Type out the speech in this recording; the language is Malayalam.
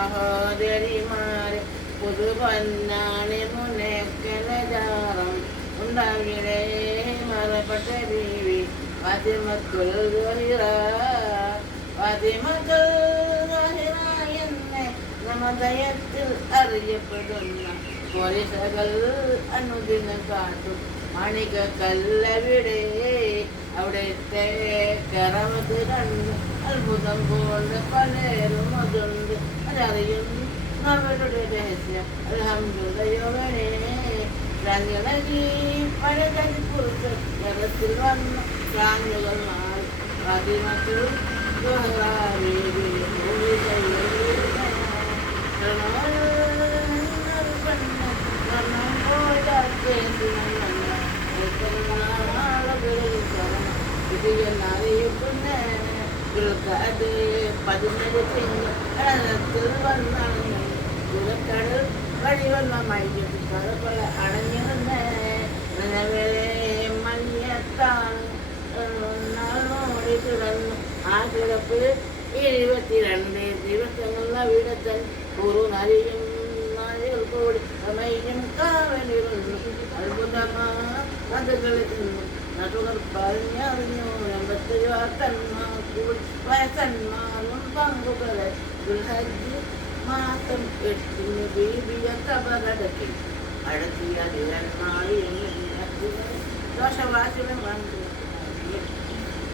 സഹോദരിമാരെ പുതുപൊന്നാണി മുനക്കലജാറം ഉണ്ടാകിടേ മറപ്പെട്ട ബീവി ഫാത്തിമത്തുൽ സഹ്റ. ഫാത്തിമത്തുൽ സഹ്റ എന്നെ നമതയത്തിൽ അറിയപ്പെടുന്ന പൊരിശകൾ അനുദിനം കാട്ടും മണികക്കല്ലവിടെ. അവിടുത്തെ കറമത്ത് കണ്ട് അത്ഭുതം കൊണ്ട് പലരും അതുണ്ട് അതറിയുന്നു അവരുടെ രഹസ്യം. അൽഹംദുലില്ലാഹ് രംഗനകി പഴകി പുറത്ത് ജഗത്തിൽ വന്ന പ്രാണികൾ മാറി ഫാത്തിമത്തുൽ സഹ്റ ബീവി പതിനത്തിൽ വന്നാണ് പുറക്കടൽ വഴി വന്ന മൈകട അടഞ്ഞു നിന്നവരെ മഞ്ഞത്താണ് ഓടി കിടന്നു. ആ കിടപ്പ് 22 ദിവസങ്ങൾ അവിടത്തൻ കുറുനരിയും നാഴികൾ കൂടി സമയം കാവലിരുന്നു. അത്ഭുതമാ കഥകളിൽ നിന്നു നടുകൾ പറഞ്ഞറിഞ്ഞു 87 വാർത്തന്മാർ കൂടി വയസ്സന്മാരും പങ്കുകളെ ദുൽഹജ്ജ് മാസം 8 ബീബിയ കബറടക്കി അടക്കിയ ദിനമായി ദോഷവാസികളും കണ്ടു.